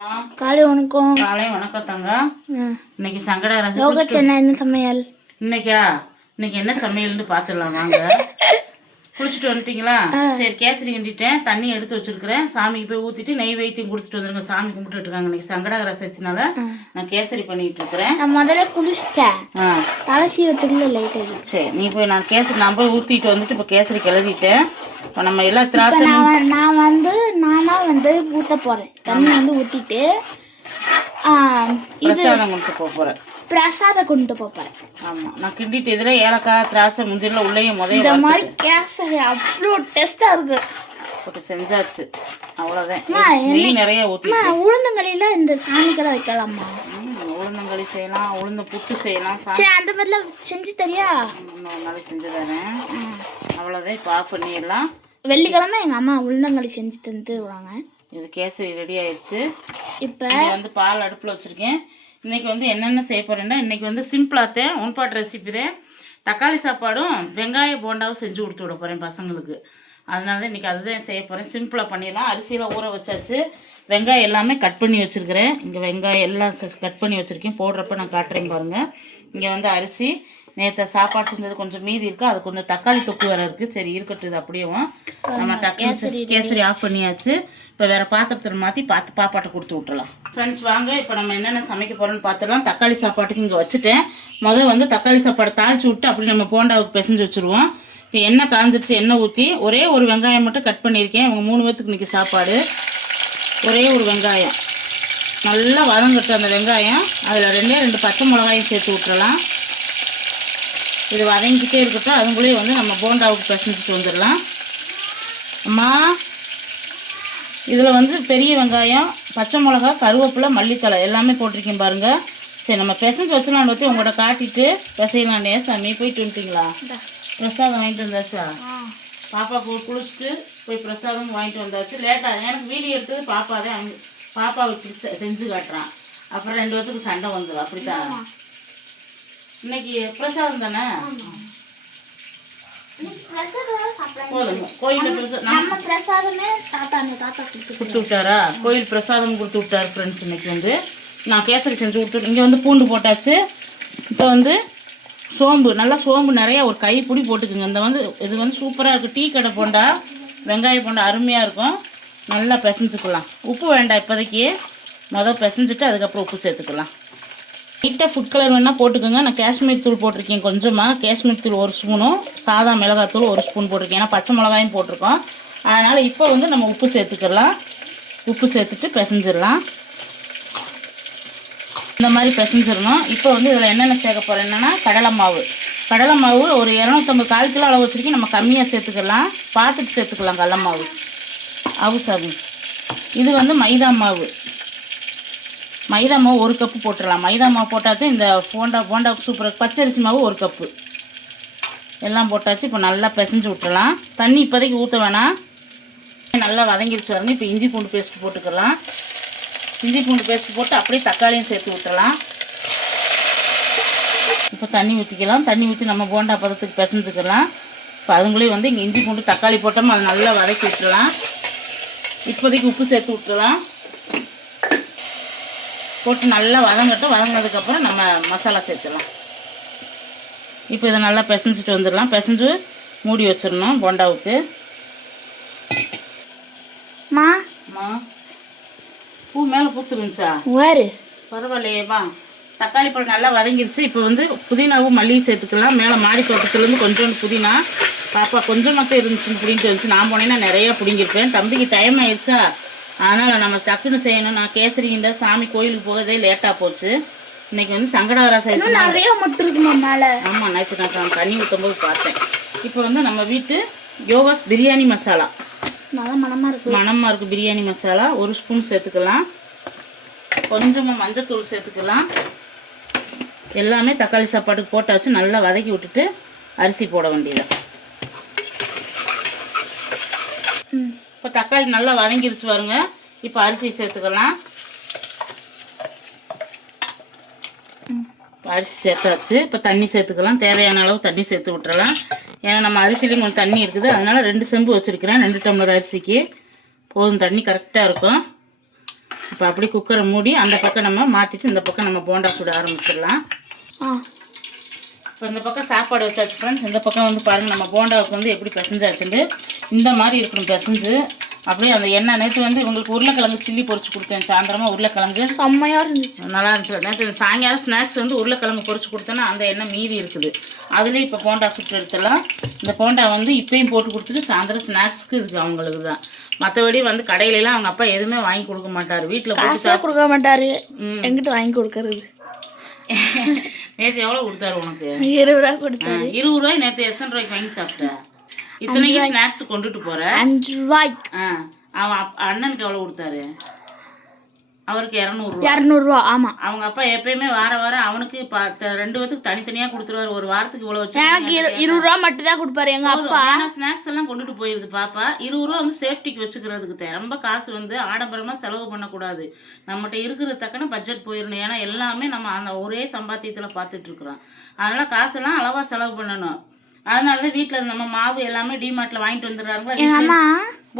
காலை வணக்கம். காலை வணக்கம் தங்க. இன்னைக்கு சங்கட என்ன சமையல்? இன்னைக்கு என்ன சமையல்னு பார்த்துடலாம் வாங்க. குளிச்சுட்டு வந்துட்டீங்களா? சரி, கேசரி கிண்டிட்டேன், தண்ணி எடுத்து வச்சிருக்கிறேன். சாமிக்கு போய் ஊற்றிட்டு நெய் வைத்தியம் குடிச்சிட்டு வந்துருங்க. சாமி கும்பிட்டுட்டு இருக்காங்க. இன்னைக்கு சங்கடகர சதுர்த்தினால நான் கேசரி பண்ணிட்டு இருக்கிறேன். நான் முதல்ல குளிச்சிட்டேன், தலை சீவத்துக்குள்ள லைட் ஆகி. சரி, நீ போய் நான் கேசரி நான் போய் ஊற்றிட்டு வந்துட்டு இப்போ கேசரி கிளறிட்டேன். இப்போ நம்ம எல்லா திராட்சை நானா ஊற்ற போகிறேன். தண்ணி ஊற்றிட்டு பிரசாதம் கொண்டு போகிறேன். பிரசாதம் கொண்டு போகிறேன். ஆமாம், நான் கிண்டிட்டு இதில் ஏலக்காய் திராட்சை முந்திரில் உள்ளேயும் இந்த மாதிரி கேசரி அவ்வளோ டேஸ்ட்டாக இருக்கு. போட்டு செஞ்சாச்சு, அவ்வளோதான். நெய் நிறைய ஊற்றி உளுந்தங்களில இந்த சாமிக்கெல்லாம் வைக்கலாமா? உளுந்தங்களி செய்யலாம், உளுந்த புட்டு செய்யலாம். சரி, அந்த மாதிரிலாம் செஞ்சு தரியா? இன்னொரு நாளைக்கு செஞ்சு தரேன். அவ்வளோதான். இப்போ ஆஃப் பண்ணிடலாம். வெள்ளிக்கிழமை எங்கள் அம்மா உளுந்தங்களி செஞ்சு தந்துடுவாங்க. இது கேசரி ரெடி ஆயிடுச்சு. இப்போ பால் அடுப்பில் வச்சுருக்கேன். இன்றைக்கி என்னென்ன செய்ய போகிறேன்னா, இன்றைக்கி சிம்பிளாகத்தேன் ஒன் பாட் ரெசிபி தான். தக்காளி சாப்பாடும் வெங்காய போண்டாவும் செஞ்சு கொடுத்து விட போகிறேன் பசங்களுக்கு. அதனால தான் இன்றைக்கி அதுதான் செய்ய போகிறேன். சிம்பிளாக பண்ணிடலாம். அரிசியில் ஊற வச்சாச்சு. வெங்காயம் எல்லாமே கட் பண்ணி வச்சுருக்கிறேன். இங்கே வெங்காயம் எல்லாம் கட் பண்ணி வச்சுருக்கேன். போடுறப்ப நான் காட்டுறேன் பாருங்கள். இங்கே அரிசி நேற்று சாப்பாடு செஞ்சது கொஞ்சம் மீதி இருக்குது. அது கொஞ்சம் தக்காளி தொக்கு வேறு இருக்குது. சரி இருக்கட்டும், இது அப்படியேவும் நம்ம கேசரி ஆஃப் பண்ணியாச்சு. இப்போ வேறு பாத்திரத்தில் மாற்றி பாப்பாட்டை கொடுத்து விட்டுறலாம். ஃப்ரெண்ட்ஸ் வாங்க, இப்போ நம்ம என்னென்ன சமைக்க போகிறோன்னு பார்த்துடலாம். தக்காளி சாப்பாட்டுக்கு இங்கே வச்சுட்டேன். முதல் தக்காளி சாப்பாடை தாளித்து விட்டு அப்படி நம்ம போண்டாவுக்கு பிசைஞ்சு வச்சுருவோம். இப்போ எண்ணெய் காஞ்சிருச்சு. எண்ணெய் ஊற்றி ஒரே ஒரு வெங்காயம் மட்டும் கட் பண்ணியிருக்கேன். அவங்க 3 பேர்த்துக்கு இன்றைக்கி சாப்பாடு. ஒரே ஒரு வெங்காயம் நல்லா வதங்கட்டும். அந்த வெங்காயம் அதில் 2 பச்சை மிளகாயும் சேர்த்து விட்டுறலாம். இது வதங்கிக்கிட்டே இருக்கட்டும். அதுங்களே நம்ம போண்டாவுக்கு பிசைஞ்சிட்டு வந்துடலாம். அம்மா, இதில் பெரிய வெங்காயம், பச்சை மிளகா, கருவேப்பிலை, மல்லித்தலை எல்லாமே போட்டிருக்கேன் பாருங்கள். சரி, நம்ம பிசைஞ்சு வச்சலான்னு பற்றி உங்கள்கிட்ட காட்டிட்டு பிசையலான்னே. சாமி போயிட்டு வந்துட்டீங்களா? பிரசாதம் வாங்கிட்டு வந்தாச்சா? பாப்பா குளிச்சுட்டு போய் பிரசாதம் வாங்கிட்டு வந்தாச்சு. லேட்டாக எனக்கு வீடியோ எடுத்தது பாப்பா தான். பாப்பாவுக்கு செஞ்சு காட்டுறான். அப்புறம் 2 பேத்துக்கு சண்டை வந்துடும். அப்படித்தான். இன்னைக்கு பிரசாதம் தானே? கோயிலில் கொடுத்து விட்டாரா? கோயில் பிரசாதம் கொடுத்து விட்டாரு ஃப்ரெண்ட்ஸ். இன்னைக்கு நான் கேசரி செஞ்சு விட்டு இங்கே பூண்டு போட்டாச்சு. இப்போ சோம்பு, நல்லா சோம்பு நிறையா ஒரு கைப்பிடி போட்டுக்குங்க. இது சூப்பராக இருக்கும். டீ கடை போண்டா, வெங்காய போண்டா அருமையாக இருக்கும். நல்லா பிசைஞ்சுக்கலாம். உப்பு வேண்டாம் இப்போதைக்கு. பிசைஞ்சிட்டு அதுக்கப்புறம் உப்பு சேர்த்துக்கலாம். லைட்டாக ஃபுட் கலர் வேணால் போட்டுக்கோங்க. நான் காஷ்மீர் தூள் போட்டிருக்கேன் கொஞ்சமாக. காஷ்மீர் தூள் 1 ஸ்பூனும் சாதா மிளகாத்தூள் 1 ஸ்பூன் போட்டிருக்கேன். ஏன்னா பச்சை மிளகாயும் போட்டிருக்கோம். அதனால் இப்போ நம்ம உப்பு சேர்த்துக்கலாம். உப்பு சேர்த்துட்டு பிசைஞ்சிடலாம். இந்த மாதிரி பிசைஞ்சிடணும். இப்போ இதில் என்னென்ன சேர்க்க போகிறேன் என்னென்னா, கடலை மாவு ஒரு 250 1/4 கிலோ அளவு வச்சுருக்கேன். நம்ம கம்மியாக சேர்த்துக்கலாம், பார்த்துட்டு சேர்த்துக்கலாம். கடலை மாவு அவுசாது. இது மைதா மாவு 1 கப்பு போட்டுடலாம். மைதா மாவு போட்டாச்சு. இந்த போண்டாவுக்கு சூப்பராக. பச்சரிசி மாவு 1 கப்பு எல்லாம் போட்டாச்சு. இப்போ நல்லா பிசைஞ்சு விட்டுறலாம். தண்ணி இப்போதைக்கு ஊற்ற வேணாம். நல்லா வதங்கிடுச்சு வரணும். இப்போ இஞ்சி பூண்டு பேஸ்ட் போட்டுக்கலாம். இஞ்சி பூண்டு பேஸ்ட் போட்டு அப்படியே தக்காளியும் சேர்த்து விட்டுறலாம். இப்போ தண்ணி ஊற்றிக்கலாம். தண்ணி ஊற்றி நம்ம போண்டா பதத்துக்கு பிசைஞ்சுக்கலாம். இப்போ அதுங்களே இங்கே இஞ்சி பூண்டு தக்காளி போட்டோம். அதை நல்லா வதக்கி விட்டுறலாம். இப்போதைக்கு உப்பு சேர்த்து விட்டுறலாம். போட்டு நல்லா வதங்கட்டும். வதங்கினதுக்கப்புறம் நம்ம மசாலா சேர்த்துடலாம். இப்போ இதை நல்லா பிசைஞ்சிட்டு வந்துடலாம். பிசைஞ்சு மூடி வச்சிடணும் போண்டாவுக்கு. பூ மேலே பூத்துருந்துச்சா? பரவாயில்லையேவா. தக்காளி பழம் நல்லா வதங்கிருச்சு. இப்போ புதினாவும் மல்லியும் சேர்த்துக்கலாம். மேலே மாடி தோட்டத்துலேருந்து கொஞ்சோண்டு புதினா. பாப்பா கொஞ்சம் மட்டும் இருந்துச்சுன்னு பிடிங்கிட்டு வந்துச்சு. நான் போனேன்னா நிறையா பிடிங்கிருப்பேன். தம்பிக்கு டைம் ஆயிடுச்சா, அதனால் நம்ம டக்குன்னு செய்யணும். நான் கேசரிகின்ற சாமி கோயிலுக்கு போகிறதே லேட்டாக போச்சு. இன்றைக்கி சங்கடகர சதுர்த்தி நிறைய மட்டும் இருக்குமா மேலே? ஆமாம், நேற்று நான் தண்ணி ஊற்றும் போது பார்த்தேன். இப்போ நம்ம வீட்டு யோகாஸ் பிரியாணி மசாலா மணமாக இருக்குது. பிரியாணி மசாலா 1 ஸ்பூன் சேர்த்துக்கலாம். கொஞ்சமாக மஞ்சத்தூள் சேர்த்துக்கலாம். எல்லாமே தக்காளி சாப்பாட்டுக்கு போட்டாச்சு. நல்லா வதக்கி விட்டுட்டு அரிசி போட வேண்டியது. இப்போ தக்காளி நல்லா வதங்கிருச்சு பாருங்க. இப்போ அரிசி சேர்த்துக்கலாம். அரிசி சேர்த்தாச்சு. இப்போ தண்ணி சேர்த்துக்கலாம். தேவையான அளவு தண்ணி சேர்த்து விட்டுறலாம். ஏன்னா நம்ம அரிசிலையும் கொஞ்சம் தண்ணி இருக்குது. அதனால் 2 செம்பு வச்சுருக்கிறேன். 2 டம்ளர் அரிசிக்கு போதும். தண்ணி கரெக்டாக இருக்கும். இப்போ அப்படி குக்கரை மூடி அந்த பக்கம் நம்ம மாற்றிட்டு இந்த பக்கம் நம்ம போண்டா சுட ஆரம்பிச்சிடலாம். இப்போ இந்த பக்கம் சாப்பாடு வச்சாச்சு ஃப்ரெண்ட்ஸ். இந்த பக்கம் வந்து பாருங்கள் நம்ம போண்டாவுக்கு வந்து எப்படி பிசைஞ்சாச்சுட்டு இந்த மாதிரி இருக்கணும் பிசைஞ்சு. அப்படியே அந்த எண்ணெய் நேற்று வந்து இவங்களுக்கு உருளைக்கிழங்கு சில்லி பொரிச்சு கொடுத்தேன். சாயந்தரமாக உருளைக்கிழங்கு செம்மையாக இருந்துச்சு, நல்லா இருந்துச்சு. நேற்று சாயங்காலம் ஸ்நாக்ஸ் வந்து உருளைக்கிழங்கு பொரிச்சு கொடுத்தேன்னா அந்த எண்ணெய் மீதி இருக்குது. அதுலேயும் இப்போ போண்டா சுட்டு எடுத்துடலாம். இந்த போண்டா வந்து இப்பயும் போட்டு கொடுத்துட்டு சாயந்தரம் ஸ்நாக்ஸ்க்கு இருக்குது அவங்களுக்கு தான். மற்றபடி வந்து கடையிலலாம் அவங்க அப்பா எதுவுமே வாங்கி கொடுக்க மாட்டார். வீட்டில் போட்டு கொடுக்க மாட்டார். எங்கிட்ட வாங்கி கொடுக்கறது. நேற்று எவ்வளோ கொடுத்தாரு உனக்கு? 20 ரூபா கொடுத்தாரு. 20 ரூபாய். நேற்று எத்தனை ரூபாய்க்கு வாங்கி சாப்பிட்டேன்? இத்தனைக்கு ஸ்நாக்ஸ் கொண்டுட்டு போகிறேன். 5 ரூபாய்க்கு. அவன் அண்ணனுக்கு எவ்வளோ கொடுத்தாரு? அவருக்கு 200 ரூபா. ஆமாம், அவங்க அப்பா எப்பயுமே வாரம் அவனுக்கு 2 பேத்துக்கு தனித்தனியாக கொடுத்துருவாரு. ஒரு வாரத்துக்கு இவ்வளோ வச்சு எனக்கு 20 ரூபா மட்டும் தான் கொடுப்பாரு எங்கள் அப்பா. ஸ்நாக்ஸ் எல்லாம் கொண்டுட்டு போயிருது பாப்பா. 20 ரூபா வந்து சேஃப்டிக்கு வச்சுக்கிறதுக்கு ரொம்ப காசு வந்து ஆடம்பரமாக செலவு பண்ணக்கூடாது. நம்மகிட்ட இருக்கிற தக்கன பட்ஜெட் போயிடணும். ஏன்னா எல்லாமே நம்ம அந்த ஒரே சம்பாத்தியத்தில் பார்த்துட்டு இருக்கிறோம். அதனால காசெல்லாம் அளவாக செலவு பண்ணணும். அதனால தான் வீட்டில் நம்ம மாவு எல்லாமே டிமார்ட்டில் வாங்கிட்டு வந்துடுறாங்களா.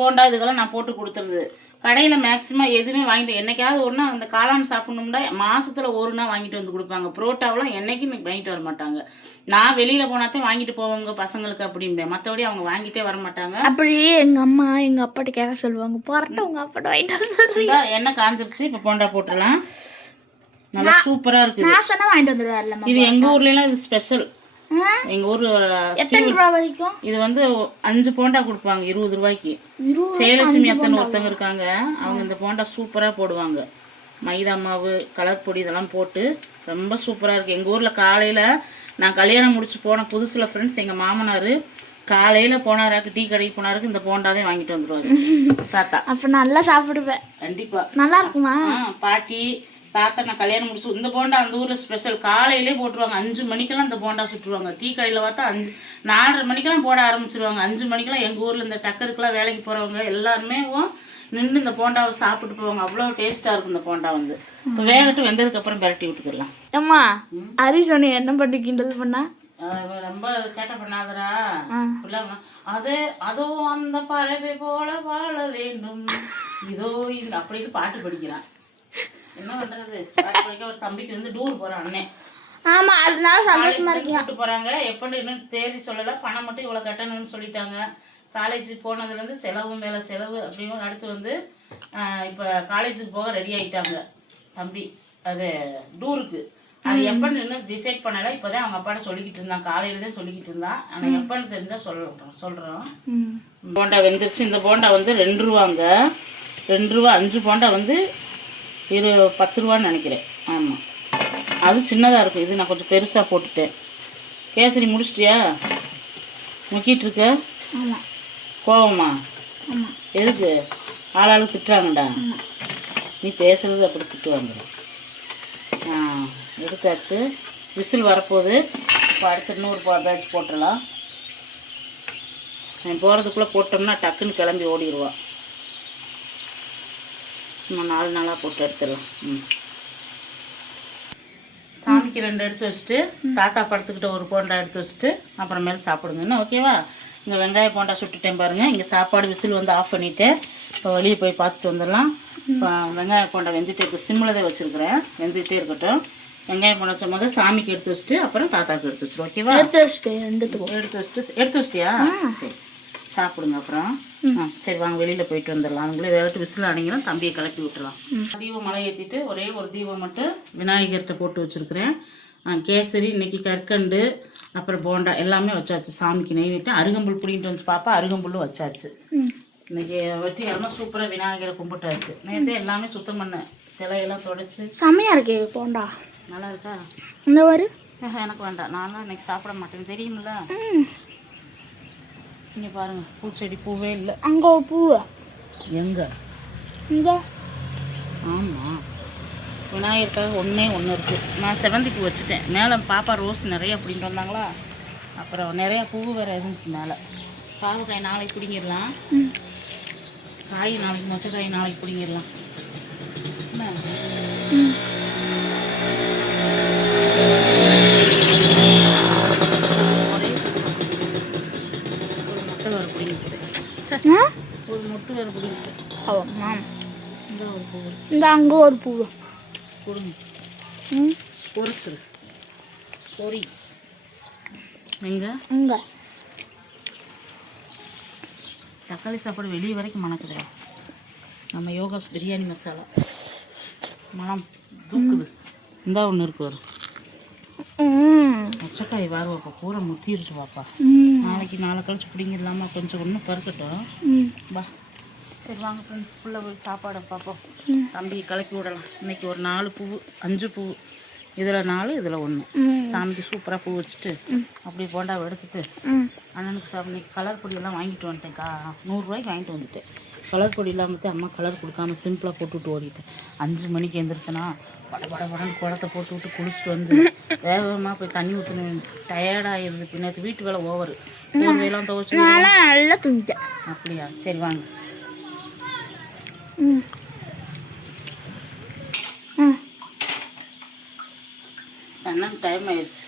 போண்டா இதுக்கெல்லாம் நான் போட்டு கொடுத்துருது. கடையில் மேக்ஸிமம் எதுவுமே வாங்கிட்டு என்னைக்காவது ஒன்றா அந்த காளான் சாப்பிட்ணும்னா மாதத்தில் ஒரு நாள் வாங்கிட்டு வந்து கொடுப்பாங்க. புரோட்டாவெலாம் என்றைக்கும் வாங்கிட்டு வர மாட்டாங்க. நான் வெளியில் போனாத்தான் வாங்கிட்டு போவாங்க பசங்களுக்கு அப்படிம்பேன். மற்றபடி அவங்க வாங்கிட்டே வர மாட்டாங்க. அப்படியே எங்கள் அம்மா எங்கள் அப்பாட்ட கேட்க சொல்லுவாங்க, போராட்டம் உங்கள் அப்பாட்ட வாங்கிட்டு வந்து எண்ணெய் காஞ்சிருச்சு. இப்போ போண்டா போட்டுடலாம். நல்லா சூப்பராக இருக்குது. நான் சொன்னால் வாங்கிட்டு வந்துடுவார்ல. இது எங்கள் ஊர்லலாம் இது ஸ்பெஷல். எங்கள் ஊர் வரைக்கும் இது வந்து 5 போண்டா கொடுப்பாங்க 20 ரூபாய்க்கு. சேலட்சுமி அத்தனை ஒருத்தங்க இருக்காங்க. அவங்க இந்த போண்டா சூப்பராக போடுவாங்க. மைதா மாவு, கலர் பொடி இதெல்லாம் போட்டு ரொம்ப சூப்பராக இருக்குது. எங்கள் ஊரில் காலையில் நான் கல்யாணம் முடிச்சு போன புதுசில் ஃப்ரெண்ட்ஸ் எங்கள் மாமனார் காலையில் போனாராக்கு டீ கடைக்கு போனாருக்கு இந்த போண்டாவே வாங்கிட்டு வந்துடுவாரு தாத்தா. அப்போ நல்லா சாப்பிடுவேன். கண்டிப்பாக நல்லா இருக்குமா? பாட்டி தாத்தா நான் கல்யாணம் முடிச்சு இந்த போண்டா அந்த ஊரில் ஸ்பெஷல். காலையிலே போட்டுருவாங்க. 5 மணிக்கெல்லாம் இந்த போண்டா சுட்டுருவாங்க. டீ கடையில் பார்த்தா 4:30 மணிக்கெல்லாம் போட ஆரம்பிச்சிருவாங்க. 5 மணிக்கெல்லாம் எங்கள் ஊரில் இந்த டக்கருக்கெல்லாம் வேலைக்கு போகிறவங்க எல்லாருமே நின்று இந்த போண்டாவை சாப்பிட்டு போவாங்க. அவ்வளோ டேஸ்ட்டாக இருக்கும் இந்த போண்டா வந்து. இப்போ வேகட்டும், வெந்ததுக்கப்புறம் பெரட்டி விட்டுக்கலாம். அம்மா அரி சொன்ன என்ன பண்ணி கிண்டல் பண்ணா? ரொம்ப சேட்டை பண்ணாதரா அதோ அந்த பறவை போல வாழ வேண்டும் இதோ இந்த அப்படின்னு பாட்டு படிக்கிறான். என்ன பண்றது? ஒரு தம்பிக்கு வந்து டூர் போறான் அண்ணன். ஆமா, அதனால சந்தோஷமா இருக்கு. போறாங்க. எப்படி இன்னும் தேதி சொல்லல. பணம் மட்டும் இவ்வளவு கட்டணும்னு சொல்லிட்டாங்க. காலேஜ் போனதுல இருந்து செலவு மேல செலவு அப்படின்னு அடுத்து வந்து இப்ப காலேஜுக்கு போக ரெடி ஆயிட்டாங்க தம்பி. அது டூருக்கு அது எப்பன்னு இன்னும் டிசைட் பண்ணல. இப்போதான் அவங்க அப்பாட்ட சொல்லிக்கிட்டு இருந்தான். காலையில தான் சொல்லிக்கிட்டு இருந்தான். ஆனா எப்பன்னு தெரிஞ்சா சொல்றோம். போண்டா வெந்துருச்சு. இந்த போண்டா வந்து 2 ரூபாங்க. 2 ரூபா. 5 போண்டா வந்து 10 ரூபான்னு நினைக்கிறேன். ஆமாம், அது சின்னதாக இருக்கும். இது நான் கொஞ்சம் பெருசாக போட்டுட்டேன். கேசரி முடிச்சிட்டியா? முக்கிட்டு இருக்க? கோவமா? எதுக்கு? ஆளாளுக்கு திட்டுறாங்கடா. நீ பேசுறது அப்படி திட்டுவாங்க. எடுத்தாச்சு. விசில் வரப்போகுது. இப்போ அடுத்து இன்னொரு பேட்ச் போட்டுடலாம். போகிறதுக்குள்ளே போட்டோம்னா டக்குன்னு கிளம்பி ஓடிடுவான். நம்ம 4 நாளாக போட்டு எடுத்துடலாம். சாமிக்கு 2 எடுத்து வச்சுட்டு தாத்தா படத்துக்கிட்ட ஒரு போண்டா எடுத்து வச்சுட்டு அப்புறமேல சாப்பிடுங்க. என்ன ஓகேவா? இங்கே வெங்காய போண்டா சுட்டுட்டேன் பாருங்கள். இங்கே சாப்பாடு விசில் வந்து ஆஃப் பண்ணிவிட்டு இப்போ வெளியே போய் பார்த்துட்டு வந்துடலாம். இப்போ வெங்காய போண்டா வெந்துட்டு இப்போ சிம்மில் தான் வச்சுருக்கிறேன். வெந்துகிட்டே இருக்கட்டும். வெங்காயம் போண்டா வச்சும் போது சாமிக்கு எடுத்து வச்சுட்டு அப்புறம் தாத்தாவுக்கு எடுத்து வச்சுரு. ஓகேவா? எடுத்து வச்சிட்டியா? சரி, சாப்பிடுங்க அப்புறம். சரி வாங்க வெளியில் போயிட்டு வந்துடலாம். அவங்களே வேகட்டு விசில் அடிங்கன்னா தம்பியை கிளப்பி விட்டுறலாம். தீபம் மலை ஏற்றிட்டு ஒரே ஒரு தீபம் மட்டும் விநாயகர்கிட்ட போட்டு வச்சுருக்கிறேன். கேசரி இன்னைக்கு கற்கண்டு அப்புறம் போண்டா எல்லாமே வச்சாச்சு. சாமிக்கு நெய்வேத்தியம். அருகம்புல் பிடிங்கிட்டு வந்து பாப்பா அருகம்புல்லும் வச்சாச்சு. இன்னைக்கு வெட்டி எல்லாம் சூப்பராக விநாயகரை கும்பிட்டாச்சு. நேற்று எல்லாமே சுத்தம் பண்ணேன். சிலையெல்லாம் தொடச்சி செம்மையாக இருக்கே போண்டா. நல்லா இருக்கா? இந்த ஒரு எனக்கு வேண்டாம். நான் தான் இன்னைக்கு சாப்பிட மாட்டேன் தெரியுமில்ல. இங்கே பாருங்கள், பூச்செடி பூவே இல்லை. அங்கே ஒரு பூ எங்கே? இங்கே. ஆமாம், விநாயகருக்காக ஒன்று இருக்குது. நான் செவந்தி பூ வச்சுட்டேன். மேலே பாப்பா ரோஸ் நிறைய அப்படின்ட்டு வந்தாங்களா, அப்புறம் நிறையா பூ வேறு இருந்துச்சு மேலே. பாவக்காய் நாளைக்கு பிடிங்கிடலாம். காய் நாளைக்கு மொச்சக்காய் நாளைக்கு பிடிங்கிடலாம். ஒரு மொட்டு வேறு பிடிக்கும். ஆமாம், இந்த ஒரு பூ இந்த அங்கே ஒரு பூ கொடுங்க. ம் பொரிச்சிரு. பொரி எங்க இங்கே தக்காளி சாப்பாடு வெளியே வரைக்கும் மணக்குது. நம்ம யோகாஸ் பிரியாணி மசாலா மனம் தூக்குது. இந்தா ஒன்று இருக்கு வரும் பச்சைக்காய் வாரு பாப்பா, பூரா முத்திருச்சு பாப்பா. நாளைக்கு நாளை கழிச்சு பிடிங்கிடலாமா? கொஞ்சம் ஒன்றும் பருக்கட்டும். பா சரி வாங்க ஃப்ரெண்ட்ஸ், ஃபுல்லாக போய் சாப்பாடை பார்ப்போம். தம்பி கலக்கி விடலாம். இன்னைக்கு ஒரு 4 பூ 5 பூ, இதில் 4 இதில் 1. சாமிக்கு சூப்பராக பூ வச்சுட்டு அப்படியே போண்டாவை எடுத்துட்டு அண்ணனுக்கு இன்னைக்கு கலர் பொடியெல்லாம் வாங்கிட்டு வந்துட்டேன்க்கா. 100 ரூபாய்க்கு வாங்கிட்டு வந்துட்டேன். கலர் பொடி இல்லாமல் அம்மா கலர் கொடுக்காம சிம்பிளாக போட்டுவிட்டு ஓடிட்டேன். 5 மணிக்கு எழுந்திரிச்சேன்னா படன்னு குளத்தை போட்டு விட்டு குளிச்சுட்டு வந்து வேகமாக போய் தண்ணி ஊற்றணும். டயர்டாகிடுது. பின்னாடி வீட்டு வேலை ஓவர். வேலைலாம் துவச்சி நல்லா துணிச்சேன். அப்படியா? சரி வாங்க. அண்ணன் டைம் ஆயிடுச்சு.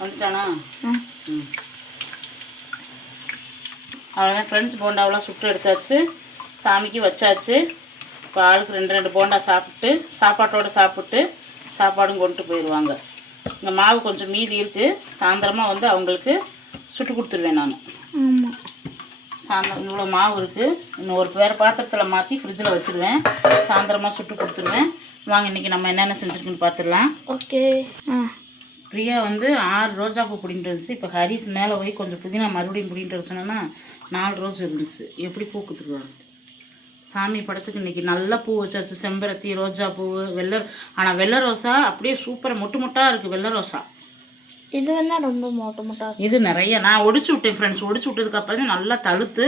வந்துட்டானா? ம் அவ்வளோதான் ஃப்ரெண்ட்ஸ். போண்டாவெலாம் சுட்டு எடுத்தாச்சு, சாமிக்கு வச்சாச்சு. இப்போ ஆளுக்கு 2 போண்டா சாப்பிட்டு சாப்பாட்டோடு சாப்பிட்டு சாப்பாடும் கொண்டு போயிடுவாங்க. இந்த மாவு கொஞ்சம் மீதி இருக்குது. சாயந்தரமாக வந்து அவங்களுக்கு சுட்டு கொடுத்துருவேன் நான். சாயந்தரம் இவ்வளோ மாவு இருக்குது. இன்னும் வேறு பாத்திரத்தில் மாற்றி ஃப்ரிட்ஜில் வச்சுருவேன். சாயந்தரமாக சுட்டு கொடுத்துருவேன். வாங்க இன்றைக்கி நம்ம என்னென்ன செஞ்சுருக்குன்னு பார்த்துடலாம். ஓகே. பிரியா வந்து 6 ரோஜா பூ பிடிங்கிட்டு இருந்துச்சு. இப்போ ஹரிஸ் மேலே போய் கொஞ்சம் புதினா மறுபடியும் பிடிங்கிட்டு சொன்னோன்னா 4 ரோஸ் இருந்துச்சு. எப்படி பூக்குத்துக்குவாங்க? சாமி படத்துக்கு இன்றைக்கி நல்லா பூ வச்சாச்சு. செம்பருத்தி, ரோஜா பூ, ஆனால் வெள்ளை ரோசா அப்படியே சூப்பராக மொட்டாக இருக்குது. வெள்ளை ரோசா இது வந்து ரொம்ப மொட்டாக. இது நிறைய நான் ஒடிச்சு விட்டேன் ஃப்ரெண்ட்ஸ். ஒடிச்சு விட்டதுக்கப்புறம் நல்லா தழுத்து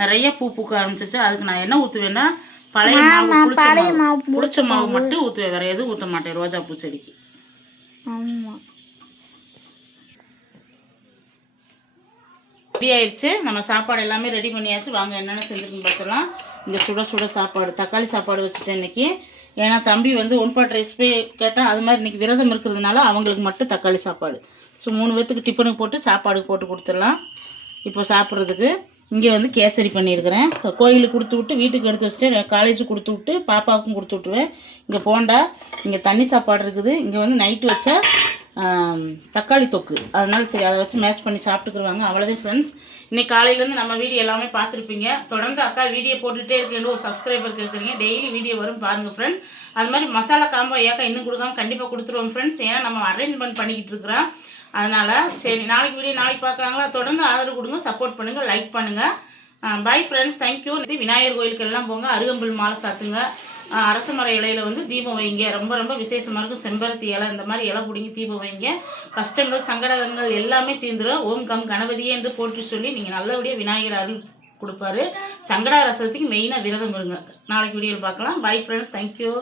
நிறைய பூ பூக்க ஆரம்பிச்சிச்சு. அதுக்கு நான் என்ன ஊற்றுவேன்னா பழைய மாவு, புளிச்ச மாவு மட்டும் ஊற்றுவேன். வேறு எதுவும் ஊற்ற மாட்டேன் ரோஜா பூ செடிக்கு. ஆமாம். ரெடி ஆயிடுச்சு. நம்ம சாப்பாடு எல்லாமே ரெடி பண்ணியாச்சு. வாங்க என்னென்ன செஞ்சுருக்குன்னு பார்த்துலாம். இந்த சுட சாப்பாடு, தக்காளி சாப்பாடு வச்சுட்டேன் இன்றைக்கி. ஏன்னா தம்பி வந்து 1 பாட் ரைஸ் போய் கேட்டால் அது மாதிரி இன்றைக்கி விரதம் இருக்கிறதுனால அவங்களுக்கு மட்டும் தக்காளி சாப்பாடு. ஸோ 3 பேர்த்துக்கு டிஃபனுக்கு போட்டு சாப்பாடு போட்டு கொடுத்துடலாம். இப்போ சாப்பிட்றதுக்கு இங்கே வந்து கேசரி பண்ணியிருக்கிறேன். கோயிலுக்கு கொடுத்து விட்டு வீட்டுக்கு எடுத்து வச்சுட்டு காலேஜுக்கு கொடுத்து விட்டு பாப்பாவுக்கும் கொடுத்து விட்டுருவேன். இங்கே போண்டா, இங்கே தண்ணி சாப்பாடு இருக்குது. இங்கே வந்து நைட்டு வச்ச தக்காளி தொக்கு. அதனால சரி அதை வச்சு மேட்ச் பண்ணி சாப்பிட்டுக்குருவாங்க. அவ்வளோதான் ஃப்ரெண்ட்ஸ். இன்றைக்கி காலையிலேருந்து நம்ம வீடியோ எல்லாமே பார்த்துருப்பீங்க. தொடர்ந்து அக்கா வீடியோ போட்டுகிட்டே இருக்கேன். ஒரு சப்ஸ்கிரைபர் கேட்குறீங்க. டெய்லி வீடியோ வரும் பாருங்கள் ஃப்ரெண்ட்ஸ். அது மாதிரி மசாலா காம்போ ஏக்கா இன்னும் கொடுக்காம கண்டிப்பாக கொடுத்துருவோம் ஃப்ரெண்ட்ஸ். ஏன்னா நம்ம அரேஞ்ச்மெண்ட் பண்ணிக்கிட்டு இருக்கிறோம். அதனால் சரி நாளைக்கு வீடியோ நாளைக்கு பார்க்குறாங்களா? தொடர்ந்து ஆதரவு கொடுங்க, சப்போர்ட் பண்ணுங்கள், லைக் பண்ணுங்கள். Bye friends, thank you. விநாயகர் கோயிலுக்கு எல்லாம் போங்க, அருகம்புல் மாலை சாத்துங்க. அரச மர இலையில் வந்து தீபம் வைங்க. ரொம்ப விசேஷமாக இருக்கும். செம்பருத்தி இலை இந்த மாதிரி இலை பிடிங்கி தீபம் வைங்க. கஷ்டங்கள் சங்கடங்கள் எல்லாமே தீர்ந்துடும். ஓம் கம் கணபதியே என்று போற்றி சொல்லி நீங்கள் நல்லபடியாக விநாயகர் அருள் கொடுப்பாரு. சங்கட ரசத்துக்கு மெயினாக விரதம் இருங்க. நாளைக்கு வீடியோவில் பார்க்கலாம். Bye friends, thank you.